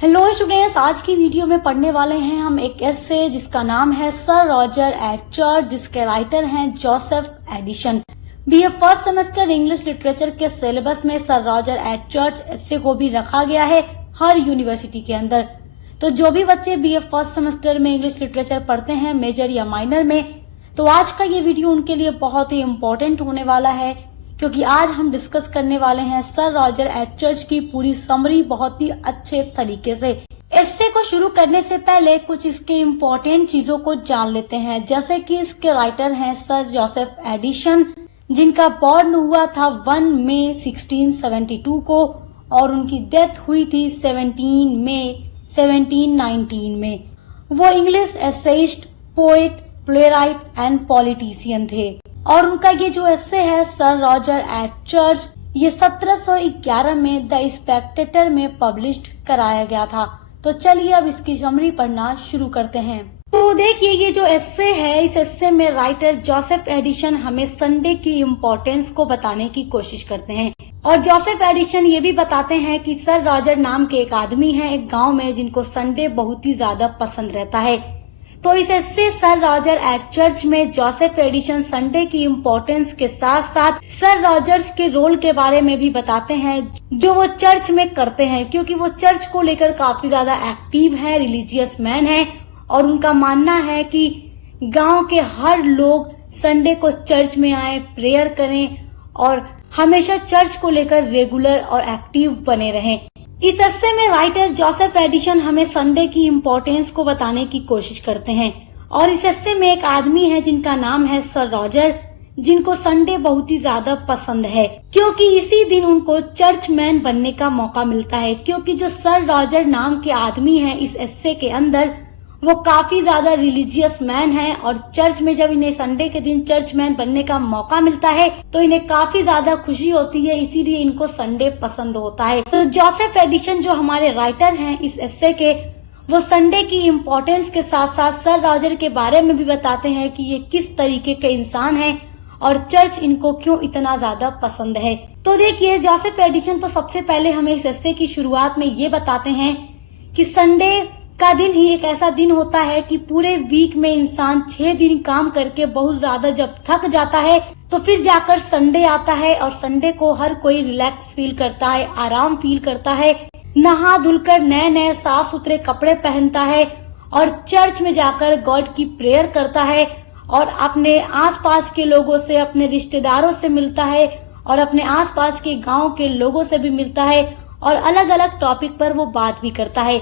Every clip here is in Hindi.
हेलो स्टूडेंट्स, आज की वीडियो में पढ़ने वाले हैं हम एक एस्से जिसका नाम है सर रॉजर एट चर्च, जिसके राइटर हैं Joseph Addison. BA first semester English literature के सिलेबस में सर रॉजर एट चर्च एस्से को भी रखा गया है हर यूनिवर्सिटी के अंदर। तो जो भी बच्चे बीए फर्स्ट सेमेस्टर में इंग्लिश लिटरेचर पढ़ते हैं मेजर या माइनर में, तो आज का ये वीडियो उनके लिए बहुत ही इम्पोर्टेंट होने वाला है, क्योंकि आज हम डिस्कस करने वाले हैं सर रॉजर एट चर्च की पूरी समरी बहुत ही अच्छे तरीके से। एस्से को शुरू करने से पहले कुछ इसके इम्पोर्टेंट चीजों को जान लेते हैं, जैसे कि इसके राइटर हैं सर जोसेफ एडिसन, जिनका बॉर्न हुआ था 1 मई 1672 को और उनकी डेथ हुई थी 17 मई 1719 में। वो English essayist, poet, playwright and politician थे और उनका ये जो एस्से है सर रॉजर एट चर्च, ये 1711 में द स्पेक्टेटर में पब्लिश्ड कराया गया था। तो चलिए अब इसकी समरी पढ़ना शुरू करते हैं। तो देखिए, ये जो एस्से है, इस एस्से में राइटर जोसेफ एडिसन हमें संडे की इम्पोर्टेंस को बताने की कोशिश करते हैं। और जोसेफ एडिसन ये भी बताते हैं कि सर रॉजर नाम के एक आदमी है एक गाँव में, जिनको संडे बहुत ही ज्यादा पसंद रहता है। तो इस एस्से सर रॉजर एट चर्च में जोसेफ एडिसन संडे की इम्पोर्टेंस के साथ साथ सर रॉजर्स के रोल के बारे में भी बताते हैं जो वो चर्च में करते हैं, क्योंकि वो चर्च को लेकर काफी ज्यादा एक्टिव है, रिलीजियस मैन है और उनका मानना है कि गांव के हर लोग संडे को चर्च में आए, प्रेयर करें और हमेशा चर्च को लेकर रेगुलर और एक्टिव बने रहें। इस एस्से में राइटर जोसेफ एडिसन हमें संडे की इम्पोर्टेंस को बताने की कोशिश करते हैं। और इस एस्से में एक आदमी है जिनका नाम है सर रॉजर, जिनको संडे बहुत ही ज्यादा पसंद है, क्योंकि इसी दिन उनको चर्च मैन बनने का मौका मिलता है। क्योंकि जो सर रॉजर नाम के आदमी है इस एस्से के अंदर, वो काफी ज्यादा रिलीजियस मैन है और चर्च में जब इन्हें संडे के दिन चर्च मैन बनने का मौका मिलता है तो इन्हें काफी ज्यादा खुशी होती है, इसीलिए इनको संडे पसंद होता है। तो जोसेफ एडिसन जो हमारे राइटर हैं इस एस्से के, वो संडे की इम्पोर्टेंस के साथ साथ सर रॉजर के बारे में भी बताते हैं कि ये किस तरीके के इंसान हैं और चर्च इनको क्यों इतना ज्यादा पसंद है। तो देखिए, जोसेफ एडिसन तो सबसे पहले हमें इस एस्से की शुरुआत में ये बताते हैं कि संडे का दिन ही एक ऐसा दिन होता है कि पूरे वीक में इंसान 6 दिन काम करके बहुत ज्यादा जब थक जाता है तो फिर जाकर संडे आता है और संडे को हर कोई रिलैक्स फील करता है, आराम फील करता है, नहा धुलकर नए नए साफ सुथरे कपड़े पहनता है और चर्च में जाकर गॉड की प्रेयर करता है और अपने आसपास के लोगों से, अपने रिश्तेदारों से मिलता है और अपने आसपास के गाँव के लोगों से भी मिलता है और अलग अलग टॉपिक पर वो बात भी करता है।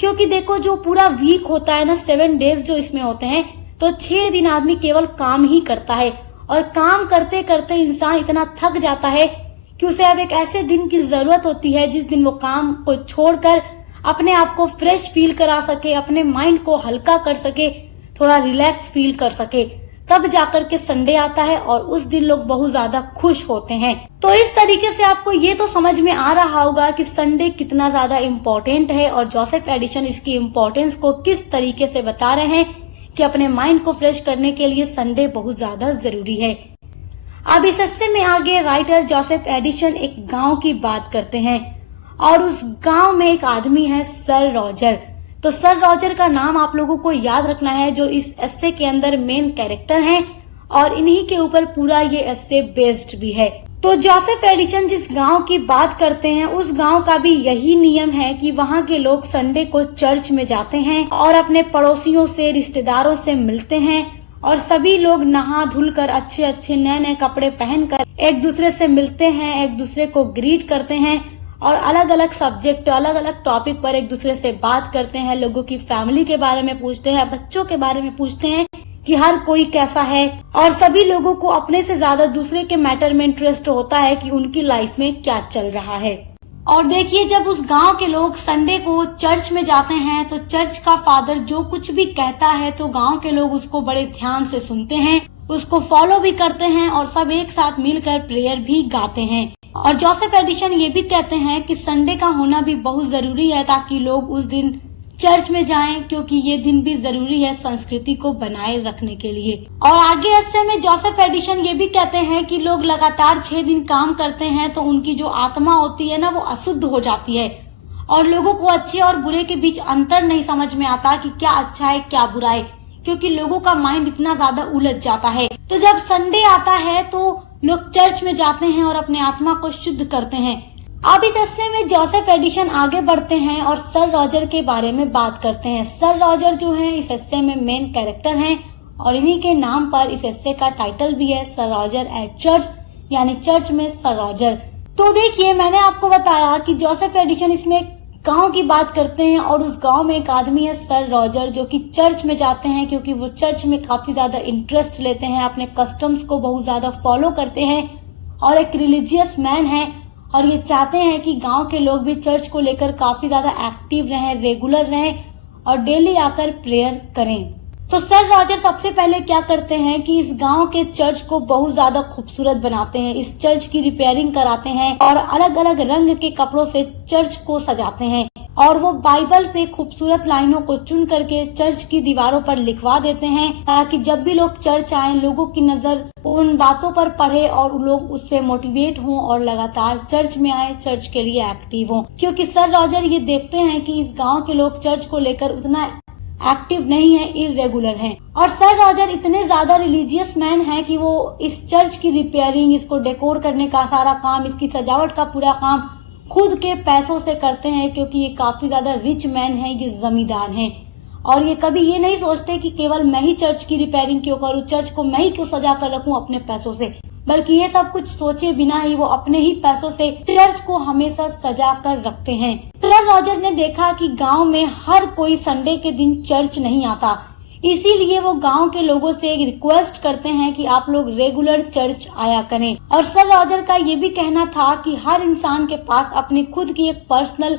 क्योंकि देखो, जो पूरा वीक होता है ना, 7 डेज जो इसमें होते हैं, तो 6 दिन आदमी केवल काम ही करता है और काम करते करते इंसान इतना थक जाता है कि उसे अब एक ऐसे दिन की जरूरत होती है जिस दिन वो काम को छोड़कर अपने आप को फ्रेश फील करा सके, अपने माइंड को हल्का कर सके, थोड़ा रिलैक्स फील कर सके। तब जाकर के संडे आता है और उस दिन लोग बहुत ज्यादा खुश होते हैं। तो इस तरीके से आपको ये तो समझ में आ रहा होगा कि संडे कितना ज्यादा इम्पोर्टेंट है और जोसेफ एडिसन इसकी इम्पोर्टेंस को किस तरीके से बता रहे हैं कि अपने माइंड को फ्रेश करने के लिए संडे बहुत ज्यादा जरूरी है। अब इस हिस्से में आगे राइटर जोसेफ एडिसन एक गाँव की बात करते हैं और उस गाँव में एक आदमी है सर रॉजर। तो सर रॉजर का नाम आप लोगों को याद रखना है, जो इस एस्से के अंदर मेन कैरेक्टर हैं और इन्हीं के ऊपर पूरा ये एस्से बेस्ड भी है। तो जोसेफ एडिसन जिस गांव की बात करते हैं उस गांव का भी यही नियम है कि वहां के लोग संडे को चर्च में जाते हैं और अपने पड़ोसियों से, रिश्तेदारों से मिलते हैं और सभी लोग नहा धुलकर अच्छे अच्छे नए नए कपड़े पहनकर एक दूसरे से मिलते हैं, एक दूसरे को ग्रीट करते हैं और अलग अलग सब्जेक्ट, अलग अलग टॉपिक पर एक दूसरे से बात करते हैं, लोगों की फैमिली के बारे में पूछते हैं, बच्चों के बारे में पूछते हैं कि हर कोई कैसा है और सभी लोगों को अपने से ज्यादा दूसरे के मैटर में इंटरेस्ट होता है कि उनकी लाइफ में क्या चल रहा है। और देखिए, जब उस गांव के लोग संडे को चर्च में जाते हैं तो चर्च का फादर जो कुछ भी कहता है तो गांव के लोग उसको बड़े ध्यान से सुनते हैं, उसको फॉलो भी करते हैं और सब एक साथ मिलकर प्रेयर भी गाते हैं। और जोसेफ एडिसन ये भी कहते हैं कि संडे का होना भी बहुत जरूरी है ताकि लोग उस दिन चर्च में जाएं, क्योंकि ये दिन भी जरूरी है संस्कृति को बनाए रखने के लिए। और आगे ऐसे में जोसेफ एडिसन ये भी कहते हैं कि लोग लगातार 6 दिन काम करते हैं तो उनकी जो आत्मा होती है ना, वो अशुद्ध हो जाती है और लोगों को अच्छे और बुरे के बीच अंतर नहीं समझ में आता कि क्या अच्छा है क्या बुरा है, क्योंकि लोगों का माइंड इतना ज्यादा उलझ जाता है। तो जब संडे आता है तो लोग चर्च में जाते हैं और अपने आत्मा को शुद्ध करते हैं। अब इस हिस्से में जोसेफ एडिशन आगे बढ़ते हैं और सर रॉजर के बारे में बात करते हैं। सर रॉजर जो है इस हिस्से में मेन कैरेक्टर हैं और इन्हीं के नाम पर इस हिस्से का टाइटल भी है सर रॉजर एट चर्च, यानी चर्च में सर रॉजर। तो देखिए, मैंने आपको बताया कि जोसेफ एडिशन इसमें गांव की बात करते हैं और उस गांव में एक आदमी है सर रॉजर जो कि चर्च में जाते हैं, क्योंकि वो चर्च में काफी ज्यादा इंटरेस्ट लेते हैं, अपने कस्टम्स को बहुत ज्यादा फॉलो करते हैं और एक रिलीजियस मैन है और ये चाहते हैं कि गांव के लोग भी चर्च को लेकर काफी ज्यादा एक्टिव रहें, रेगुलर रहें और डेली आकर प्रेयर करें। तो सर रॉजर सबसे पहले क्या करते हैं कि इस गांव के चर्च को बहुत ज्यादा खूबसूरत बनाते हैं, इस चर्च की रिपेयरिंग कराते हैं और अलग अलग रंग के कपड़ों से चर्च को सजाते हैं और वो बाइबल से खूबसूरत लाइनों को चुन करके चर्च की दीवारों पर लिखवा देते हैं, ताकि जब भी लोग चर्च आए लोगों की नजर उन बातों पर पड़े और लोग उससे मोटिवेट हों और लगातार चर्च में आए, चर्च के लिए एक्टिव हों। क्योंकि सर रॉजर ये देखते हैं कि इस गाँव के लोग चर्च को लेकर उतना एक्टिव नहीं है, इरेगुलर हैं। और सर रॉजर इतने ज्यादा रिलीजियस मैन हैं कि वो इस चर्च की रिपेयरिंग, इसको डेकोर करने का सारा काम, इसकी सजावट का पूरा काम खुद के पैसों से करते हैं, क्योंकि ये काफी ज्यादा रिच मैन हैं, ये जमींदार हैं और ये कभी ये नहीं सोचते कि केवल मैं ही चर्च की रिपेयरिंग क्यों करूं, चर्च को मैं ही क्यों सजा कर रखूं अपने पैसों से, बल्कि ये सब कुछ सोचे बिना ही वो अपने ही पैसों से चर्च को हमेशा सजा कर रखते हैं। सर रॉजर ने देखा कि गांव में हर कोई संडे के दिन चर्च नहीं आता, इसीलिए वो गांव के लोगों से रिक्वेस्ट करते हैं कि आप लोग रेगुलर चर्च आया करें। और सर रॉजर का ये भी कहना था कि हर इंसान के पास अपनी खुद की एक पर्सनल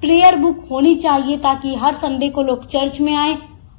प्रेयर बुक होनी चाहिए, ताकि हर संडे को लोग चर्च में आए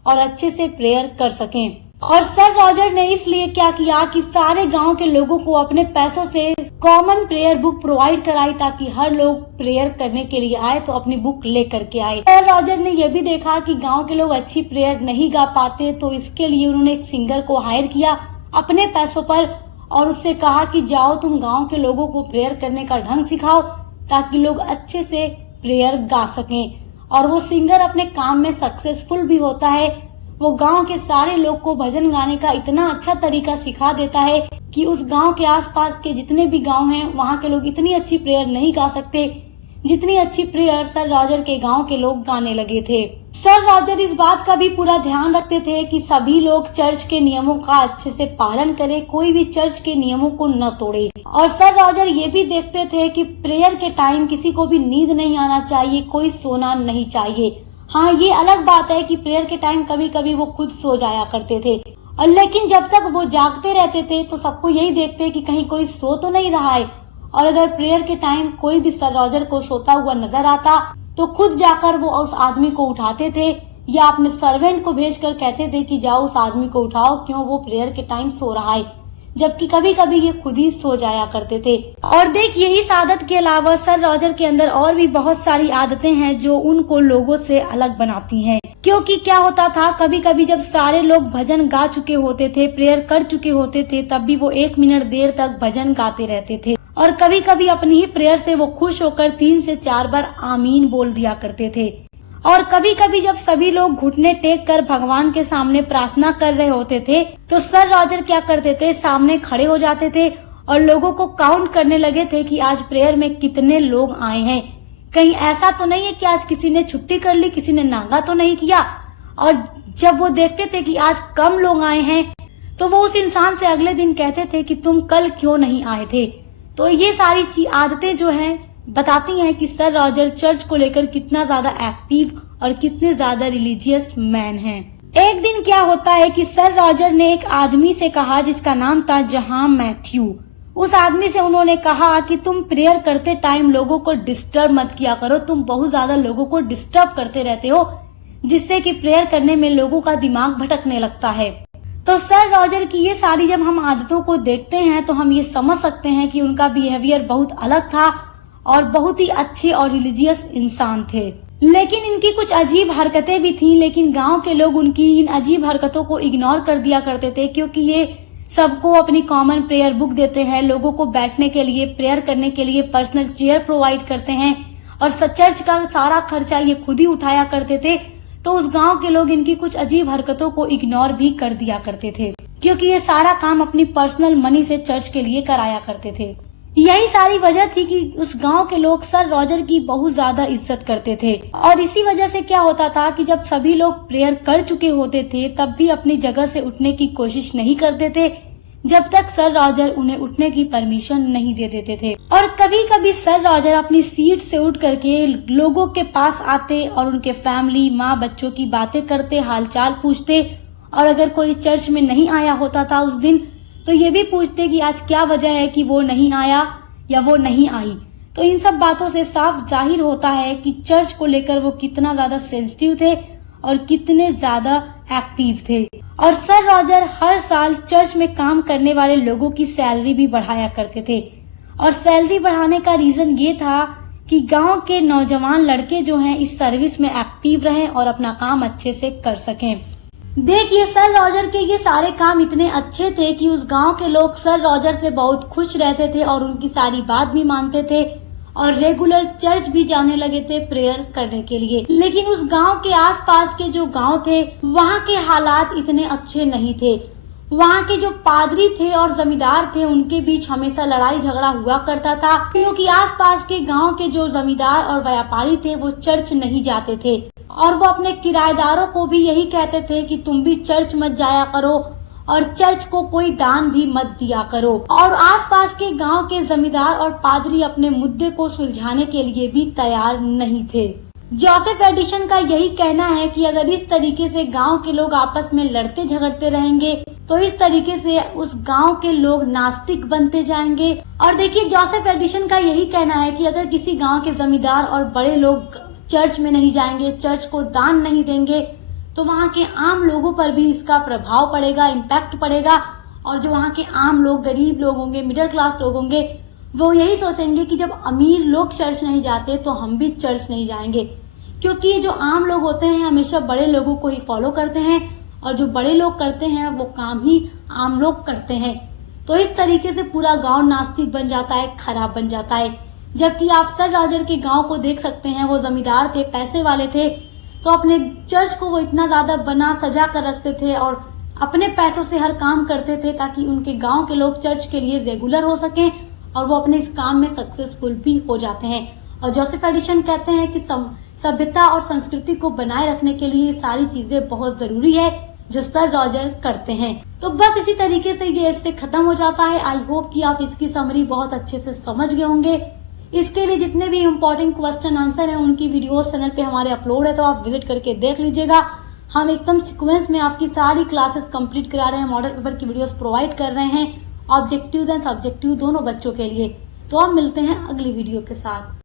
और अच्छे से प्रेयर कर सकें। और सर रॉजर ने इसलिए क्या किया कि सारे गांव के लोगों को अपने पैसों से कॉमन प्रेयर बुक प्रोवाइड कराई, ताकि हर लोग प्रेयर करने के लिए आए तो अपनी बुक लेकर के आए। सर रॉजर ने यह भी देखा कि गांव के लोग अच्छी प्रेयर नहीं गा पाते, तो इसके लिए उन्होंने एक सिंगर को हायर किया अपने पैसों पर और उससे कहा कि जाओ तुम गाँव के लोगों को प्रेयर करने का ढंग सिखाओ, ताकि लोग अच्छे से प्रेयर गा सकें। और वो सिंगर अपने काम में सक्सेसफुल भी होता है, वो गांव के सारे लोग को भजन गाने का इतना अच्छा तरीका सिखा देता है कि उस गांव के आसपास के जितने भी गांव हैं वहां के लोग इतनी अच्छी प्रेयर नहीं गा सकते जितनी अच्छी प्रेयर सर रॉजर के गांव के लोग गाने लगे थे। सर रॉजर इस बात का भी पूरा ध्यान रखते थे कि सभी लोग चर्च के नियमों का अच्छे से पालन करें, कोई भी चर्च के नियमों को न तोड़े। और सर रॉजर ये भी देखते थे कि प्रेयर के टाइम किसी को भी नींद नहीं आना चाहिए, कोई सोना नहीं चाहिए। हाँ, ये अलग बात है कि प्रेयर के टाइम कभी कभी वो खुद सो जाया करते थे, और लेकिन जब तक वो जागते रहते थे तो सबको यही देखते कि कहीं कोई सो तो नहीं रहा है। और अगर प्रेयर के टाइम कोई भी सर रॉजर को सोता हुआ नजर आता तो खुद जाकर वो उस आदमी को उठाते थे या अपने सर्वेंट को भेजकर कहते थे कि जाओ उस आदमी को उठाओ, क्यों वो प्रेयर के टाइम सो रहा है, जबकि कभी कभी ये खुद ही सो जाया करते थे। और देखिए, इस आदत के अलावा सर रॉजर के अंदर और भी बहुत सारी आदतें हैं जो उनको लोगों से अलग बनाती हैं। क्योंकि क्या होता था, कभी कभी जब सारे लोग भजन गा चुके होते थे, प्रेयर कर चुके होते थे, तब भी वो 1 मिनट देर तक भजन गाते रहते थे। और कभी कभी अपनी ही प्रेयर से वो खुश होकर 3 से 4 बार आमीन बोल दिया करते थे। और कभी कभी जब सभी लोग घुटने टेक कर भगवान के सामने प्रार्थना कर रहे होते थे तो सर रॉजर क्या करते थे, सामने खड़े हो जाते थे और लोगों को काउंट करने लगे थे कि आज प्रेयर में कितने लोग आए हैं। कहीं ऐसा तो नहीं है कि आज किसी ने छुट्टी कर ली, किसी ने नागा तो नहीं किया। और जब वो देखते थे कि आज कम लोग आए हैं तो वो उस इंसान से अगले दिन कहते थे कि तुम कल क्यों नहीं आए थे। तो ये सारी आदतें जो हैं बताती हैं कि सर रॉजर चर्च को लेकर कितना ज्यादा एक्टिव और कितने ज्यादा रिलीजियस मैन हैं। एक दिन क्या होता है कि सर रॉजर ने एक आदमी से कहा जिसका नाम था जहां मैथ्यू। उस आदमी से उन्होंने कहा कि तुम प्रेयर करते टाइम लोगों को डिस्टर्ब मत किया करो, तुम बहुत ज्यादा लोगों को डिस्टर्ब करते रहते हो, जिससे कि प्रेयर करने में लोगों का दिमाग भटकने लगता है। तो सर रॉजर की ये सारी जब हम आदतों को देखते हैं तो हम ये समझ सकते हैं कि उनका बिहेवियर बहुत अलग था और बहुत ही अच्छे और रिलीजियस इंसान थे। लेकिन इनकी कुछ अजीब हरकतें भी थी, लेकिन गांव के लोग उनकी इन अजीब हरकतों को इग्नोर कर दिया करते थे, क्योंकि ये सबको अपनी कॉमन प्रेयर बुक देते हैं, लोगों को बैठने के लिए, प्रेयर करने के लिए पर्सनल चेयर प्रोवाइड करते हैं और चर्च का सारा खर्चा ये खुद ही उठाया करते थे, तो उस गांव के लोग इनकी कुछ अजीब हरकतों को इग्नोर भी कर दिया करते थे, क्योंकि ये सारा काम अपनी पर्सनल मनी से चर्च के लिए कराया करते थे। यही सारी वजह थी कि उस गांव के लोग सर रॉजर की बहुत ज्यादा इज्जत करते थे। और इसी वजह से क्या होता था कि जब सभी लोग प्रेयर कर चुके होते थे तब भी अपनी जगह से उठने की कोशिश नहीं करते थे, जब तक सर रॉजर उन्हें उठने की परमिशन नहीं दे देते थे। और कभी कभी सर रॉजर अपनी सीट से उठ करके लोगों के पास आते और उनके फैमिली, माँ बच्चों की बातें करते, हालचाल पूछते, और अगर कोई चर्च में नहीं आया होता था उस दिन तो ये भी पूछते कि आज क्या वजह है कि वो नहीं आया या वो नहीं आई। तो इन सब बातों से साफ जाहिर होता है कि चर्च को लेकर वो कितना ज्यादा सेंसिटिव थे और कितने ज्यादा एक्टिव थे। और सर रॉजर हर साल चर्च में काम करने वाले लोगों की सैलरी भी बढ़ाया करते थे। और सैलरी बढ़ाने का रीजन ये था कि गांव के नौजवान लड़के जो हैं इस सर्विस में एक्टिव रहें और अपना काम अच्छे से कर सकें। देखिए, सर रॉजर के ये सारे काम इतने अच्छे थे कि उस गांव के लोग सर रॉजर से बहुत खुश रहते थे और उनकी सारी बात भी मानते थे और रेगुलर चर्च भी जाने लगे थे प्रेयर करने के लिए। लेकिन उस गांव के आसपास के जो गांव थे वहां के हालात इतने अच्छे नहीं थे। वहां के जो पादरी थे और जमींदार थे उनके बीच हमेशा लड़ाई झगड़ा हुआ करता था, क्योंकि आसपास के गांव के जो जमींदार और व्यापारी थे वो चर्च नहीं जाते थे और वो अपने किराएदारों को भी यही कहते थे कि तुम भी चर्च मत जाया करो और चर्च को कोई दान भी मत दिया करो। और आसपास के गांव के जमींदार और पादरी अपने मुद्दे को सुलझाने के लिए भी तैयार नहीं थे। जोसेफ एडिसन का यही कहना है कि अगर इस तरीके से गांव के लोग आपस में लड़ते झगड़ते रहेंगे तो इस तरीके से उस गांव के लोग नास्तिक बनते जाएंगे। और देखिए, जोसेफ एडिसन का यही कहना है कि अगर किसी गांव के जमींदार और बड़े लोग चर्च में नहीं जाएंगे, चर्च को दान नहीं देंगे, तो वहाँ के आम लोगों पर भी इसका प्रभाव पड़ेगा, इम्पैक्ट पड़ेगा। और जो वहाँ के आम लोग, गरीब लोग होंगे, मिडिल क्लास लोग होंगे, वो यही सोचेंगे कि जब अमीर लोग चर्च नहीं जाते तो हम भी चर्च नहीं जाएंगे, क्योंकि जो आम लोग होते हैं हमेशा बड़े लोगों को ही फॉलो करते हैं और जो बड़े लोग करते हैं वो काम ही आम लोग करते हैं। तो इस तरीके से पूरा गाँव नास्तिक बन जाता है, खराब बन जाता है। जबकि आप सर रॉजर के गांव को देख सकते हैं, वो जमींदार थे, पैसे वाले थे, तो अपने चर्च को वो इतना ज्यादा बना सजा कर रखते थे और अपने पैसों से हर काम करते थे ताकि उनके गांव के लोग चर्च के लिए रेगुलर हो सकें और वो अपने इस काम में सक्सेसफुल भी हो जाते हैं। और जोसेफ एडिसन कहते हैं कि सभ्यता और संस्कृति को बनाए रखने के लिए सारी चीजें बहुत जरूरी है जो सर रॉजर करते हैं। तो बस इसी तरीके से ये इससे खत्म हो जाता है। आई होप कि आप इसकी समरी बहुत अच्छे से समझ गए होंगे। इसके लिए जितने भी इम्पोर्टेंट क्वेश्चन आंसर हैं उनकी वीडियोस चैनल पे हमारे अपलोड है, तो आप विजिट करके देख लीजिएगा। हम एकदम सीक्वेंस में आपकी सारी क्लासेस कंप्लीट करा रहे हैं, मॉडल पेपर की वीडियोस प्रोवाइड कर रहे हैं, ऑब्जेक्टिव एंड सब्जेक्टिव दोनों बच्चों के लिए। तो अब मिलते हैं अगली वीडियो के साथ।